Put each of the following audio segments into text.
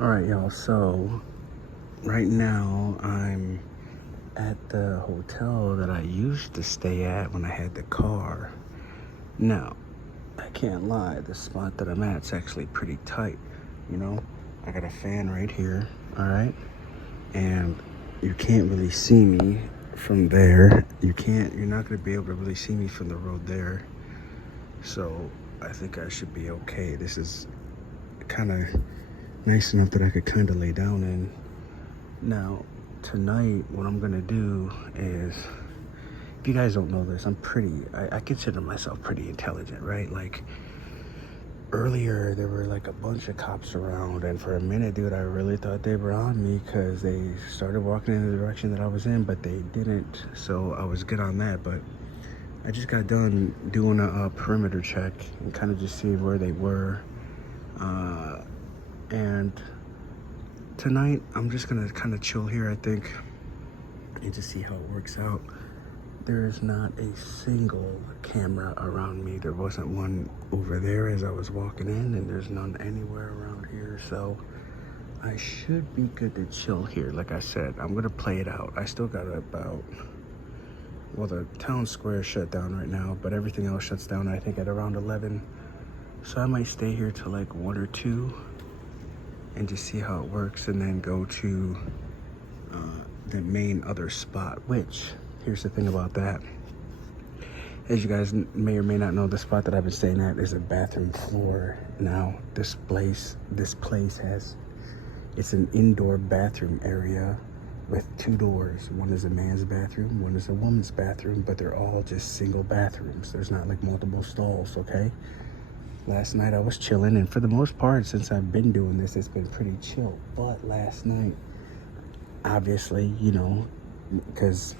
Alright, y'all, so right now I'm at the hotel that I used to stay at when I had the car. Now, I can't lie, the spot that I'm at is actually pretty tight, you know? I got a fan right here, alright? And you can't really see me from there. You're not gonna be able to really see me from the road there. So I think I should be okay. This is kind of nice enough that I could kind of lay down in. Now, tonight, what I'm gonna do is, if you guys don't know this, I consider myself pretty intelligent, right? Like, earlier, there were like a bunch of cops around, and for a minute, dude, I really thought they were on me because they started walking in the direction that I was in, but they didn't, so I was good on that. But I just got done doing a perimeter check and kind of just seeing where they were. And tonight, I'm just gonna kind of chill here, I think, and just see how it works out. There is not a single camera around me. There wasn't one over there as I was walking in, and there's none anywhere around here. So I should be good to chill here. Like I said, I'm gonna play it out. I still got well, the town square is shut down right now, but everything else shuts down, I think, at around 11. So I might stay here till like 1 or 2 and just see how it works, and then go to the main other spot, which, here's the thing about that. As you guys may or may not know, the spot that I've been staying at is a bathroom floor. Now, this place it's an indoor bathroom area with 2 doors. One is a man's bathroom, one is a woman's bathroom, but they're all just single bathrooms. There's not like multiple stalls, okay? Last night I was chilling, and for the most part, since I've been doing this, it's been pretty chill. But last night, obviously, you know, because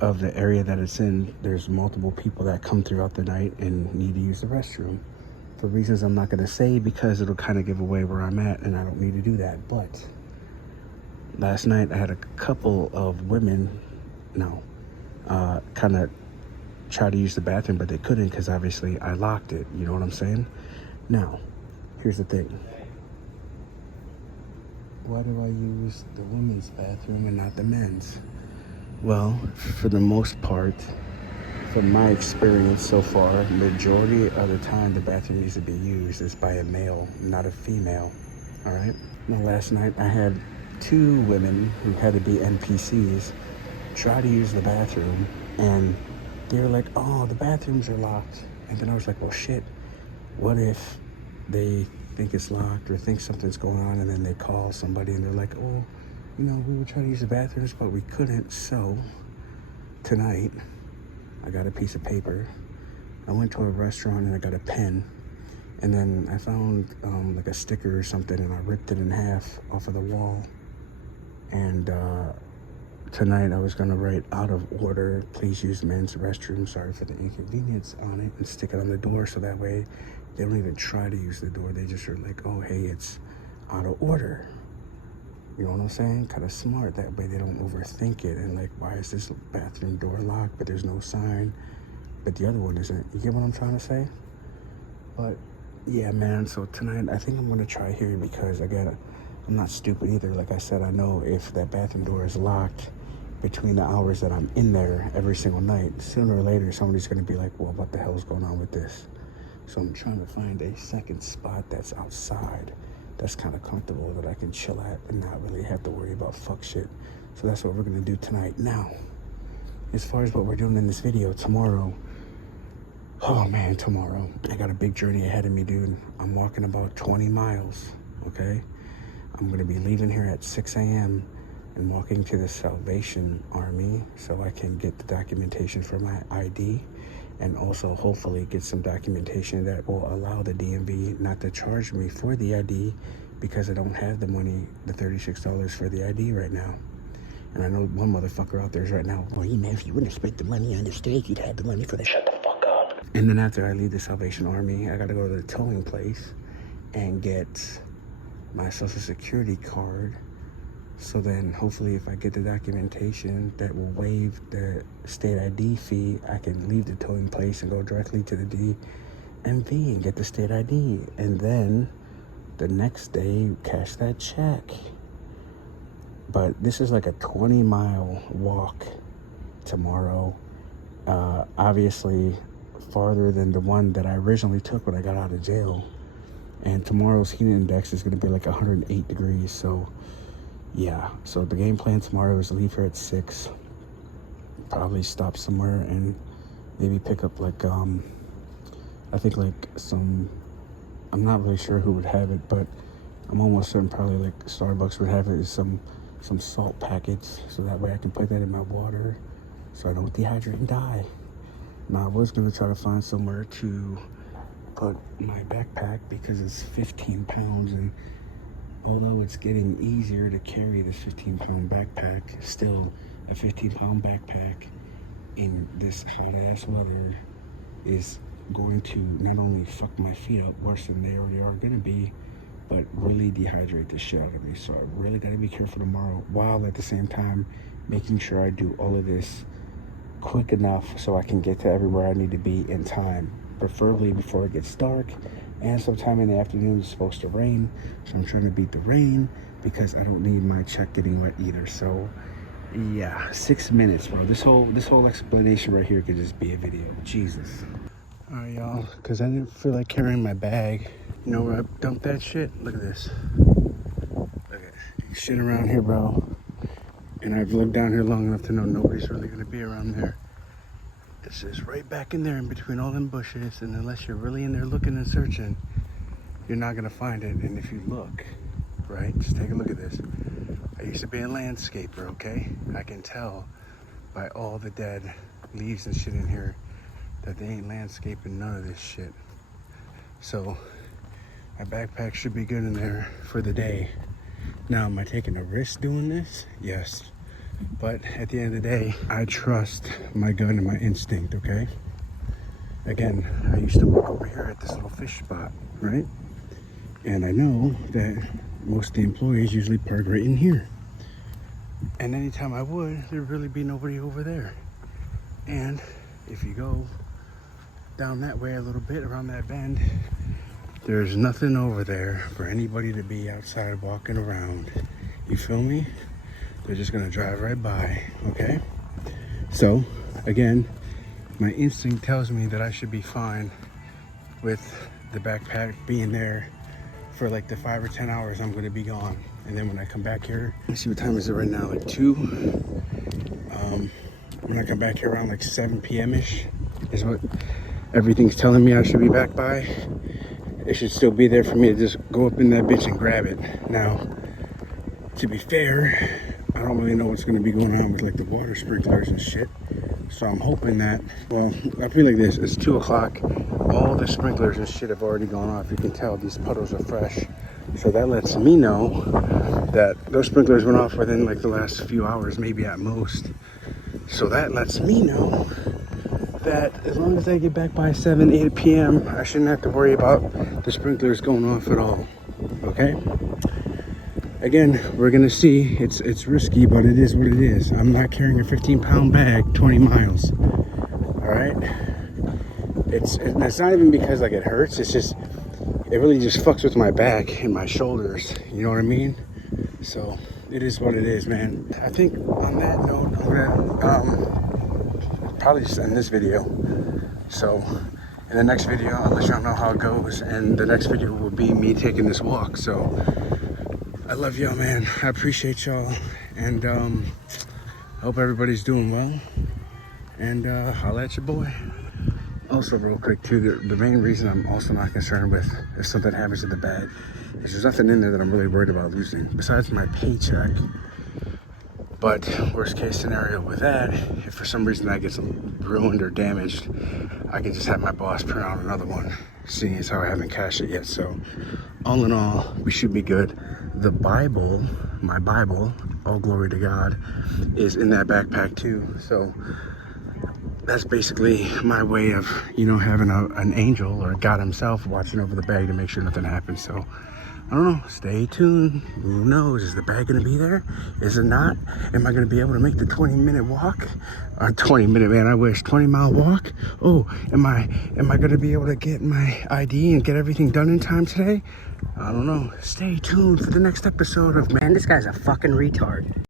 of the area that it's in, there's multiple people that come throughout the night and need to use the restroom for reasons I'm not going to say, because it'll kind of give away where I'm at, and I don't need to do that. But last night I had a couple of women kind of try to use the bathroom, but they couldn't because obviously I locked it. You know what I'm saying? Now, here's the thing. Why do I use the women's bathroom and not the men's? Well, for the most part, from my experience so far, majority of the time the bathroom needs to be used is by a male, not a female. All right? Now, last night I had 2 women who had to be NPCs try to use the bathroom, and they were like, oh, the bathrooms are locked. And then I was like, well, shit, what if they think it's locked or think something's going on, and then they call somebody and they're like, oh, you know, we were trying to use the bathrooms, but we couldn't. So tonight, I got a piece of paper. I went to a restaurant and I got a pen. And then I found like a sticker or something, and I ripped it in half off of the wall. And tonight I was gonna write, out of order, please use men's restroom, sorry for the inconvenience, on it, and stick it on the door, so that way they don't even try to use the door. They just are like, oh, hey, it's out of order. You know what I'm saying? Kind of smart. That way they don't overthink it and like, why is this bathroom door locked, but there's no sign, but the other one isn't. You get what I'm trying to say? But yeah, man, so tonight I think I'm gonna try here, because again, I'm not stupid either. Like I said, I know if that bathroom door is locked between the hours that I'm in there every single night, sooner or later somebody's gonna be like, well, what the hell's going on with this? So I'm trying to find a second spot that's outside, that's kind of comfortable, that I can chill at and not really have to worry about fuck shit. So that's what we're gonna do tonight. Now, as far as what we're doing in this video, tomorrow, oh man, tomorrow, I got a big journey ahead of me, dude. I'm walking about 20 miles, okay? I'm gonna be leaving here at 6 a.m. and walking to the Salvation Army so I can get the documentation for my ID, and also hopefully get some documentation that will allow the DMV not to charge me for the ID, because I don't have the money, the $36 for the ID right now. And I know one motherfucker out there is right now, well, man, if you wouldn't have spent the money on the stage, you'd have the money for the shut the fuck up. And then after I leave the Salvation Army, I gotta go to the towing place and get my social security card. So then hopefully if I get the documentation that will waive the state ID fee, I can leave the towing place and go directly to the DMV and get the state ID. And then the next day, cash that check. But this is like a 20-mile walk tomorrow. Obviously farther than the one that I originally took when I got out of jail. And tomorrow's heat index is going to be like 108 degrees. So yeah, so the game plan tomorrow is to leave here at 6, probably stop somewhere and maybe pick up like I think like some, I'm not really sure who would have it, but I'm almost certain probably like Starbucks would have it, is some salt packets, so that way I can put that in my water so I don't dehydrate and die. Now I was gonna try to find somewhere to put my backpack because it's 15 pounds, and although it's getting easier to carry this 15-pound backpack, still a 15-pound backpack in this hot-ass weather is going to not only fuck my feet up worse than they already are gonna be, but really dehydrate the shit out of me. So I really gotta be careful tomorrow, while at the same time making sure I do all of this quick enough so I can get to everywhere I need to be in time, preferably before it gets dark. And sometime in the afternoon it's supposed to rain, so I'm trying to beat the rain because I don't need my check getting wet either. So yeah, 6 minutes, bro. This whole explanation right here could just be a video. Jesus. All right, y'all, because I didn't feel like carrying my bag. You know where I dumped that shit? Look at this. Look at shit around here, bro. And I've lived down here long enough to know nobody's really gonna be around there. It's just right back in there in between all them bushes, and unless you're really in there looking and searching, you're not gonna find it. And if you look, right, just take a look at this. I used to be a landscaper, okay? I can tell by all the dead leaves and shit in here that they ain't landscaping none of this shit. So my backpack should be good in there for the day. Now, am I taking a risk doing this? Yes. But at the end of the day, I trust my gut and my instinct, okay? Again, I used to work over here at this little fish spot, right? And I know that most of the employees usually park right in here. And anytime I would, there'd really be nobody over there. And if you go down that way a little bit around that bend, there's nothing over there for anybody to be outside walking around. You feel me? They're just gonna drive right by, okay? So, again, my instinct tells me that I should be fine with the backpack being there for like the 5 or 10 hours I'm gonna be gone. And then when I come back here, let's see what time is it right now, like 2. When I come back here around like 7 p.m.-ish is what everything's telling me I should be back by. It should still be there for me to just go up in that bitch and grab it. Now, to be fair, I don't really know what's gonna be going on with like the water sprinklers and shit. So I'm hoping that, well, I feel like this, it's 2 o'clock. All the sprinklers and shit have already gone off. You can tell these puddles are fresh. So that lets me know that those sprinklers went off within like the last few hours, maybe at most. So that lets me know that as long as I get back by 7, 8 p.m., I shouldn't have to worry about the sprinklers going off at all, okay? Again, we're gonna see. It's risky, but it is what it is. I'm not carrying a 15-pound bag 20 miles, all right? It's not even because like it hurts. It's just, it really just fucks with my back and my shoulders, you know what I mean? So it is what it is, man. I think on that note, I'm gonna probably just end this video. So in the next video, I'll let y'all know how it goes, and the next video will be me taking this walk. So I love y'all, man. I appreciate y'all, and I hope everybody's doing well, and holla at your boy. Also, real quick too, the main reason I'm also not concerned with if something happens to the bag is there's nothing in there that I'm really worried about losing besides my paycheck. But worst case scenario with that, if for some reason that gets ruined or damaged, I can just have my boss print out another one, seeing as how I haven't cashed it yet. So all in all, we should be good. The Bible, my Bible, all glory to God, is in that backpack too. So that's basically my way of, you know, having an angel or God himself watching over the bag to make sure nothing happens. So I don't know. Stay tuned. Who knows? Is the bag going to be there? Is it not? Am I going to be able to make the 20-minute walk? Or 20-minute, man, I wish. 20-mile walk? Oh, am I going to be able to get my ID and get everything done in time today? I don't know. Stay tuned for the next episode of... Man, this guy's a fucking retard.